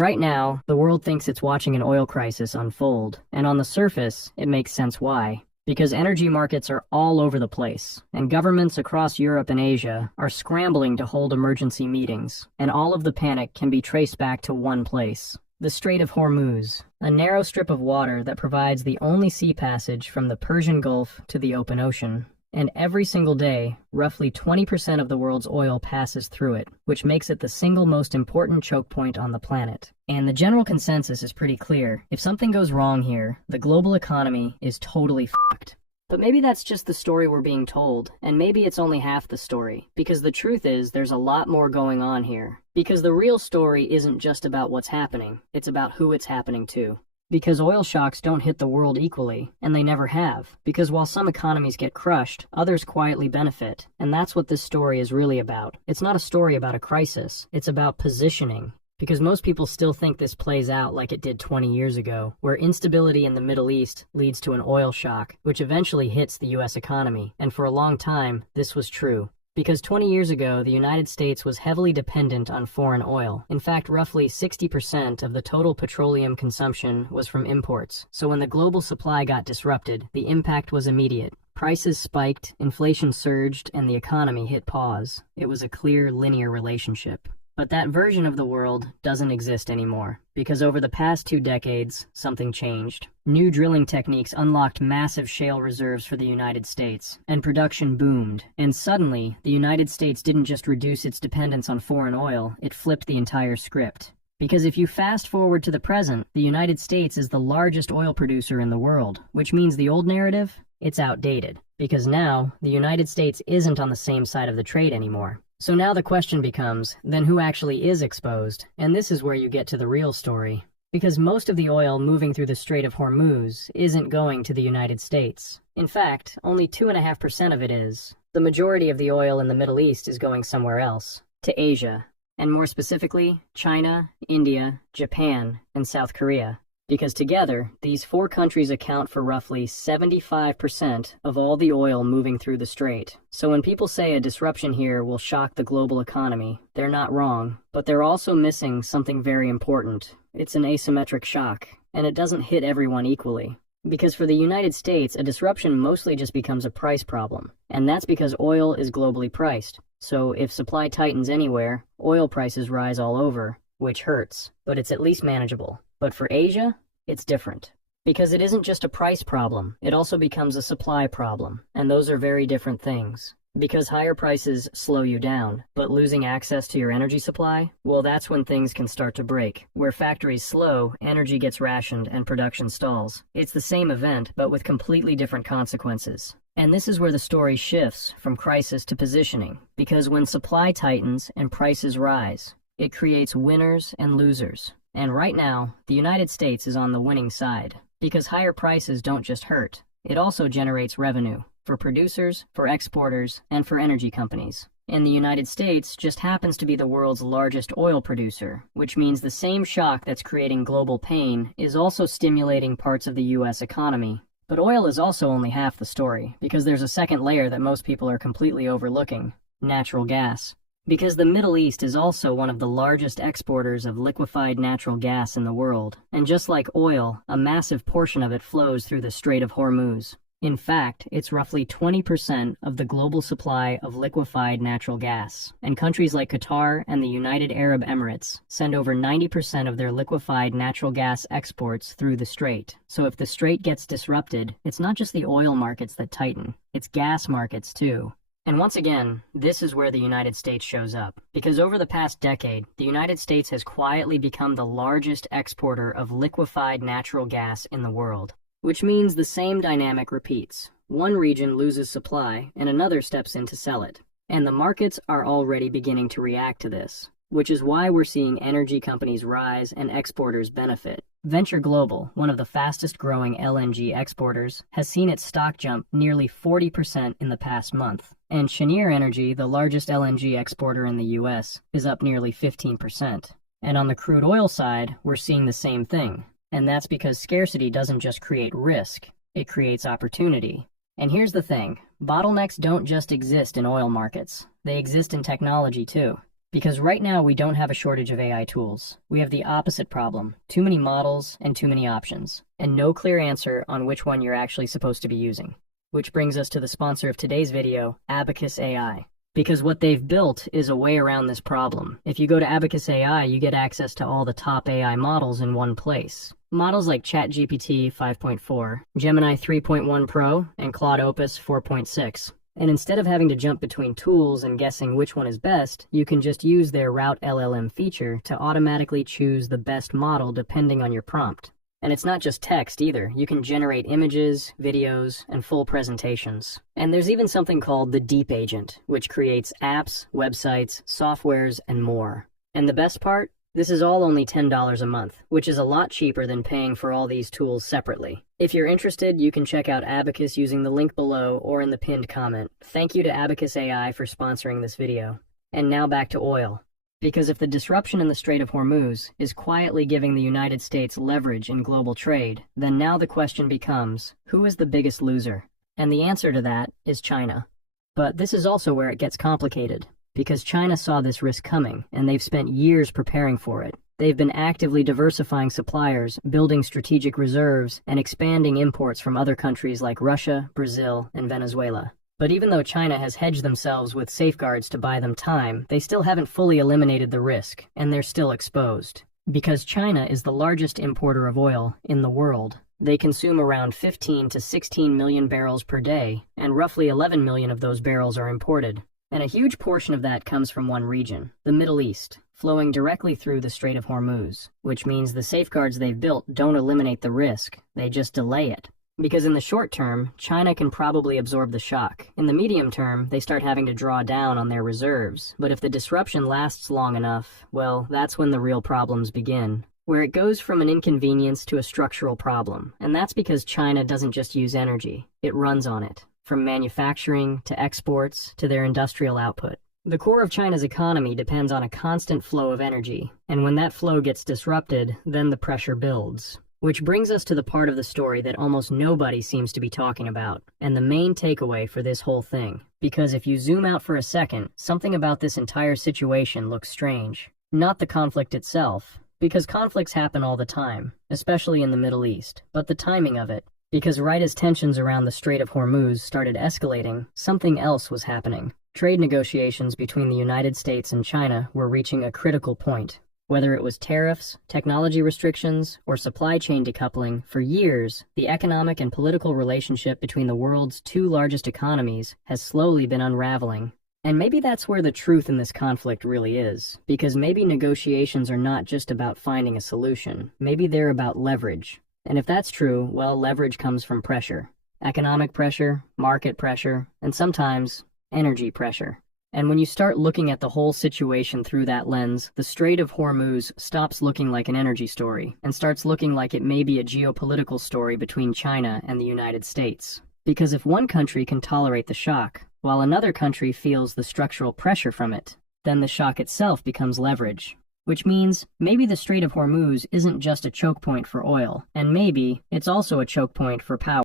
Right now, the world thinks it's watching an oil crisis unfold, and on the surface, it makes sense why. Because energy markets are all over the place, and governments across Europe and Asia are scrambling to hold emergency meetings, and all of the panic can be traced back to one place: the Strait of Hormuz, a narrow strip of water that provides the only sea passage from the Persian Gulf to the open ocean. And every single day, roughly 20% of the world's oil passes through it, which makes it the single most important choke point on the planet. And the general consensus is pretty clear. If something goes wrong here, the global economy is totally fucked. But maybe that's just the story we're being told, and maybe it's only half the story, because the truth is there's a lot more going on here. Because the real story isn't just about what's happening, it's about who it's happening to. Because oil shocks don't hit the world equally, and they never have. Because while some economies get crushed, others quietly benefit. And that's what this story is really about. It's not a story about a crisis, it's about positioning. Because most people still think this plays out like it did 20 years ago, where instability in the Middle East leads to an oil shock, which eventually hits the US economy. And for a long time, this was true. Because 20 years ago, the United States was heavily dependent on foreign oil. In fact, roughly 60% of the total petroleum consumption was from imports. So when the global supply got disrupted, the impact was immediate. Prices spiked, inflation surged, and the economy hit pause. It was a clear, linear relationship. But that version of the world doesn't exist anymore, because over the past 2 decades, something changed. New drilling techniques unlocked massive shale reserves for the United States, and production boomed. And suddenly, the United States didn't just reduce its dependence on foreign oil, it flipped the entire script. Because if you fast forward to the present, the United States is the largest oil producer in the world, which means the old narrative, it's outdated. Because now, the United States isn't on the same side of the trade anymore. So now the question becomes, then who actually is exposed? And this is where you get to the real story. Because most of the oil moving through the Strait of Hormuz isn't going to the United States. In fact, only 2.5% of it is. The majority of the oil in the Middle East is going somewhere else, to Asia, and more specifically, China, India, Japan, and South Korea. Because together, these 4 countries account for roughly 75% of all the oil moving through the strait. So when people say a disruption here will shock the global economy, they're not wrong, but they're also missing something very important. It's an asymmetric shock, and it doesn't hit everyone equally. Because for the United States, a disruption mostly just becomes a price problem, and that's because oil is globally priced. So if supply tightens anywhere, oil prices rise all over, which hurts, but it's at least manageable. But for Asia, it's different. Because it isn't just a price problem, it also becomes a supply problem, and those are very different things. Because higher prices slow you down, but losing access to your energy supply, well, that's when things can start to break. Where factories slow, energy gets rationed and production stalls. It's the same event, but with completely different consequences. And this is where the story shifts from crisis to positioning. Because when supply tightens and prices rise, it creates winners and losers. And right now, the United States is on the winning side. Because higher prices don't just hurt, it also generates revenue. For producers, for exporters, and for energy companies. And the United States just happens to be the world's largest oil producer, which means the same shock that's creating global pain is also stimulating parts of the US economy. But oil is also only half the story, because there's a second layer that most people are completely overlooking: natural gas. Because the Middle East is also one of the largest exporters of liquefied natural gas in the world. And just like oil, a massive portion of it flows through the Strait of Hormuz. In fact, it's roughly 20% of the global supply of liquefied natural gas. And countries like Qatar and the United Arab Emirates send over 90% of their liquefied natural gas exports through the strait. So if the strait gets disrupted, it's not just the oil markets that tighten, it's gas markets too. And once again, this is where the United States shows up. Because over the past decade, the United States has quietly become the largest exporter of liquefied natural gas in the world. Which means the same dynamic repeats. One region loses supply, and another steps in to sell it. And the markets are already beginning to react to this, which is why we're seeing energy companies rise and exporters benefit. Venture Global, one of the fastest growing LNG exporters, has seen its stock jump nearly 40% in the past month. And Cheniere Energy, the largest LNG exporter in the US, is up nearly 15%. And on the crude oil side, we're seeing the same thing. And that's because scarcity doesn't just create risk, it creates opportunity. And here's the thing, bottlenecks don't just exist in oil markets, they exist in technology too. Because right now we don't have a shortage of AI tools. We have the opposite problem: too many models and too many options, and no clear answer on which one you're actually supposed to be using. Which brings us to the sponsor of today's video, Abacus AI. Because what they've built is a way around this problem. If you go to Abacus AI, you get access to all the top AI models in one place. Models like ChatGPT 5.4, Gemini 3.1 Pro, and Claude Opus 4.6. And instead of having to jump between tools and guessing which one is best, you can just use their Route LLM feature to automatically choose the best model depending on your prompt. And it's not just text either. You can generate images, videos, and full presentations. And there's even something called the Deep Agent, which creates apps, websites, softwares, and more. And the best part? This is all only $10 a month, which is a lot cheaper than paying for all these tools separately. If you're interested, you can check out Abacus using the link below or in the pinned comment. Thank you to Abacus AI for sponsoring this video. And now back to oil. Because if the disruption in the Strait of Hormuz is quietly giving the United States leverage in global trade, then now the question becomes, who is the biggest loser? And the answer to that is China. But this is also where it gets complicated, because China saw this risk coming, and they've spent years preparing for it. They've been actively diversifying suppliers, building strategic reserves, and expanding imports from other countries like Russia, Brazil, and Venezuela. But even though China has hedged themselves with safeguards to buy them time, they still haven't fully eliminated the risk, and they're still exposed. Because China is the largest importer of oil in the world. They consume around 15 to 16 million barrels per day, and roughly 11 million of those barrels are imported. And a huge portion of that comes from one region, the Middle East, flowing directly through the Strait of Hormuz, which means the safeguards they've built don't eliminate the risk, they just delay it. Because in the short term, China can probably absorb the shock. In the medium term, they start having to draw down on their reserves. But if the disruption lasts long enough, well, that's when the real problems begin. Where it goes from an inconvenience to a structural problem. And that's because China doesn't just use energy, it runs on it. From manufacturing to exports to their industrial output. The core of China's economy depends on a constant flow of energy. And when that flow gets disrupted, then the pressure builds. Which brings us to the part of the story that almost nobody seems to be talking about, and the main takeaway for this whole thing. Because if you zoom out for a second, something about this entire situation looks strange. Not the conflict itself, because conflicts happen all the time, especially in the Middle East, but the timing of it. Because right as tensions around the Strait of Hormuz started escalating, something else was happening. Trade negotiations between the United States and China were reaching a critical point. Whether it was tariffs, technology restrictions, or supply chain decoupling, for years, the economic and political relationship between the world's two largest economies has slowly been unraveling. And maybe that's where the truth in this conflict really is, because maybe negotiations are not just about finding a solution, maybe they're about leverage. And if that's true, well, leverage comes from pressure. Economic pressure, market pressure, and sometimes energy pressure. And when you start looking at the whole situation through that lens, the Strait of Hormuz stops looking like an energy story and starts looking like it may be a geopolitical story between China and the United States. Because if one country can tolerate the shock, while another country feels the structural pressure from it, then the shock itself becomes leverage. Which means maybe the Strait of Hormuz isn't just a choke point for oil, and maybe it's also a choke point for power.